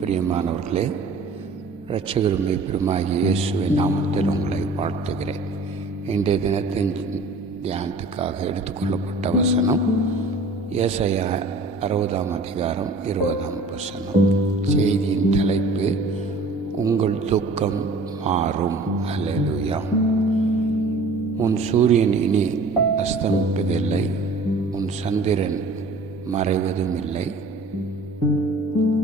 பிரியமானவர்களே இரட்சகருமை பெருமாகிய இயேசுவின் நாமத்தில் உங்களை வாழ்த்துகிறேன். இன்றைய தினத்தின் தியானத்துக்காக எடுத்துக்கொள்ளப்பட்ட வசனம் ஏசையா அறுபதாம் அதிகாரம் இருபதாம் வசனம். செய்தியின் தலைப்பு உங்கள் துக்கம் மாறும். அலலுயாம் உன் சூரியன் இனி அஸ்தமிப்பதில்லை. உன் சந்திரன் மறைவதும் இல்லை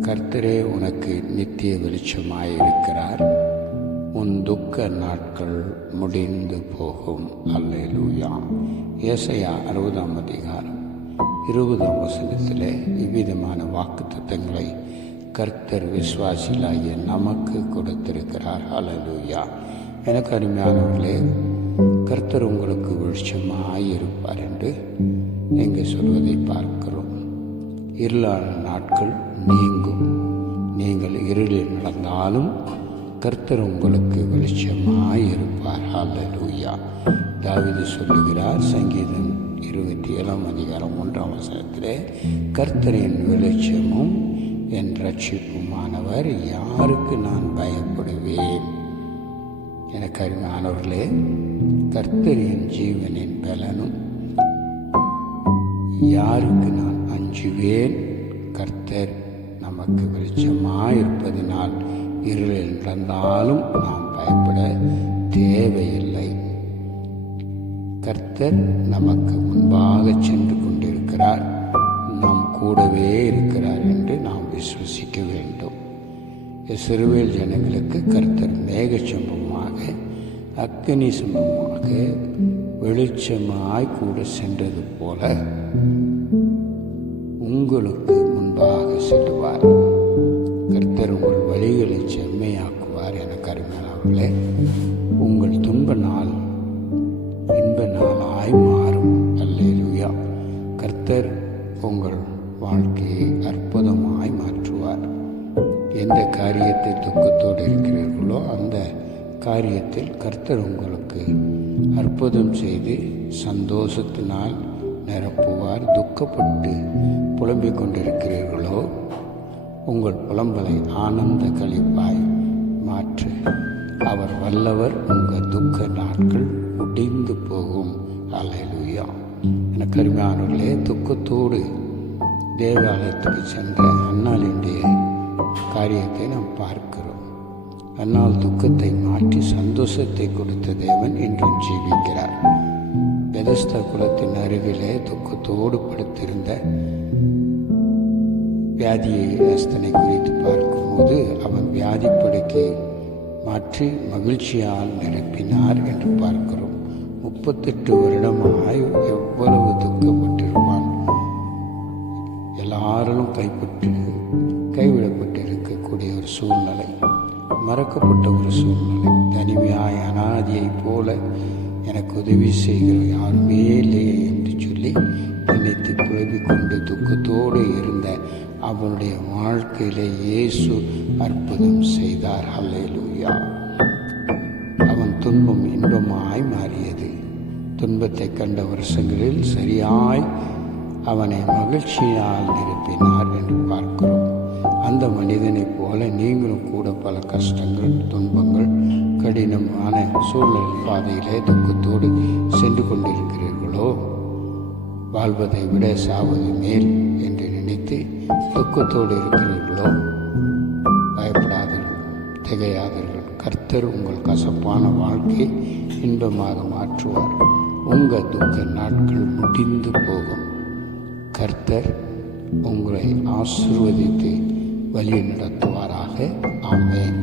கர்த்தரே உனக்கு நித்திய வெளிச்சமாயிருக்கிறார். உன் துக்க நாட்கள் முடிந்து போகும். அல்லேலூயா. ஏசையா அறுபதாம் அதிகாரம் இருபதாம் வசனத்திலே இவ்விதமான வாக்கு தத்தங்களை கர்த்தர் விசுவாசிகளாகிய நமக்கு கொடுத்திருக்கிறார். அல்லேலூயா. எனக்கு அருமையானவர்களே கர்த்தர் உங்களுக்கு வெளிச்சமாக இருப்பார் என்று நீங்கள் சொல்வதை பார்க்கிறோம். இருளான நாட்கள் நீங்கும். நீங்கள் இருளில் நடந்தாலும் கர்த்தர் உங்களுக்கு வெளிச்சமாக இருப்பார் ஹalleluya. தாவீது சொல்லுகிறார் சங்கீதம் இருபத்தி ஏழாம் அதிகாரம் ஒன்றாம் வசனத்திலே கர்த்தரின் வெளிச்சமும் என் ரட்சிப்புமானவர் யாருக்கு நான் பயப்படுவேன்? எனக்கு அருமையானவர்களே கர்த்தரின் ஜீவனின் பலனும் யாருக்கு நான் அஞ்சுவேன்? கர்த்தர் நமக்கு வெளிச்சமாயிருப்பதினால் இருளில் நடந்தாலும் நாம் பயப்பட தேவையில்லை. கர்த்தர் நமக்கு முன்பாக சென்று கொண்டிருக்கிறார். நாம் கூடவே இருக்கிறார் என்று நாம் விசுவசிக்க வேண்டும். இஸ்ரவேல் ஜனங்களுக்கு கர்த்தர் மேகச்சம்பமாக அக்னி சம்பமாக வெளிச்சமாய் கூட சென்றது போல உங்களுக்கு முன்பாக செல்லுவார். கர்த்தர் உங்கள் வழிகளை செம்மையாக்குவார் என கருமையானவர்களே உங்கள் துன்ப நாள் இன்ப நாளாய் மாறும். அல்லேலூயா. கர்த்தர் உங்கள் வாழ்க்கையை அற்புதம் எந்த காரியத்தில் துக்கத்தோடு இருக்கிறீர்களோ அந்த காரியத்தில் கர்த்தர் உங்களுக்கு அற்புதம் செய்து சந்தோஷத்தினால் நிரப்புவார். துக்கப்பட்டு புலம்பிக் கொண்டிருக்கிறீர்களோ உங்கள் புலம்பலை ஆனந்த கழிப்பாய் மாற்று. அவர் வல்லவர் உங்கள் துக்க நாட்கள் முடிந்து போகும். அலையலுயா என கருமையானவர்களே துக்கத்தோடு தேவாலயத்துக்கு சென்ற அன்னாளினுடைய காரியத்தை நாம் பார்க்கிறோம். அன்னால் துக்கத்தை மாற்றி சந்தோஷத்தை கொடுத்த தேவன் இன்றும் ஜீவிக்கிறார். பெதஸ்த குலத்தின் அருகிலே துக்கத்தோடு படுத்திருந்த வியாதியை அஸ்தனை குறித்து பார்க்கும்போது அவன் வியாதி படுக்கை மாற்றி மகிழ்ச்சியால் நிரப்பினார் என்று பார்க்கிறோம். முப்பத்தெட்டு வருடமாய் எவ்வளவு துக்கப்பட்டிருப்பான்? எல்லாரும் கைப்பட்டு ஒரு சூழ்நிலை மறக்கப்பட்ட ஒரு சூழ்நிலை. தனிமையாய் அனாதியைப் போல எனக்கு உதவி செய்கிற யாருமே இல்லையே என்று சொல்லி நினைத்து புலம்பிக் கொண்டு துக்கத்தோடு இருந்த அவனுடைய வாழ்க்கையிலே இயேசு அற்புதம் செய்தார். அல்லேலூயா அவன் துன்பம் இன்பமாய் மாறியது. துன்பத்தை கண்ட வருஷங்களில் சரியாய் அவனை மகிழ்ச்சியால் நிரப்பினார் என்று பார்க்கிறோம். அந்த மனிதனைப் போல நீங்களும் கூட பல கஷ்டங்கள் துன்பங்கள் கடினமான சூழ்நிலை பாதையிலே துக்கத்தோடு சென்று கொண்டிருக்கிறீர்களோ? வாழ்வதை விட சாவது மேல் என்று நினைத்து துக்கத்தோடு இருக்கிறீர்களோ? பயப்படாதீர்கள் திகையாதீர்கள். கர்த்தர் உங்கள் கசப்பான வாழ்க்கை இன்பமாக மாற்றுவார். உங்கள் துக்க நாட்கள் முடிந்து போகும். கர்த்தர் உங்களை ஆசிர்வதித்து வழி நடத்துவாராக ஆமேன்.